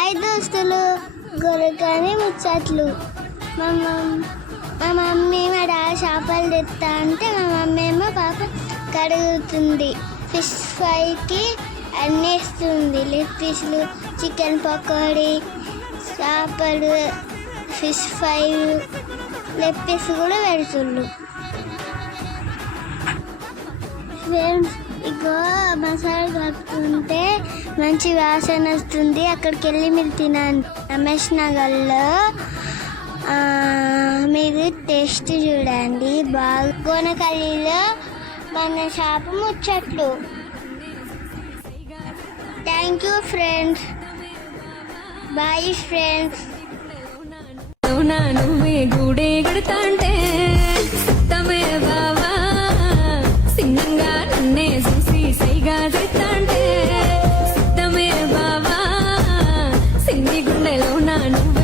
Hi దోస్తులు, గొర్రెకాని ముచ్చట్లు. మా మమ్మీ మా డాడీ చేపలు తెస్తా అంటే మా మమ్మీ ఏమో పాప కడుగుతుంది. ఫిష్ ఫ్రైకి అన్నీ ఇస్తుంది. లెగ్ పీసులు, చికెన్ పకోడీ, చేపలు, ఫిష్ ఫ్రై, లెగ్ పీస్ కూడా పెడుతుండ్రు. ఫ్రెండ్స్, ఇగో మసాలా కలుపుతుంటే మంచి వాసన వస్తుంది. అక్కడికి వెళ్ళి మీరు తినండి. రమేష్ నగర్లో మీరు టేస్ట్ చూడండి. గోనకల్లిలో మన షాపు ముచ్చట్లు. Thank you friends. Bye friends. నువ్వే గూడే గడతాంటే తమే బావా సింగంగా నన్నే చూసి సైగా చేస్తాంటే సిద్ధమే బావా సింగి గుండెలో నా నువ్వు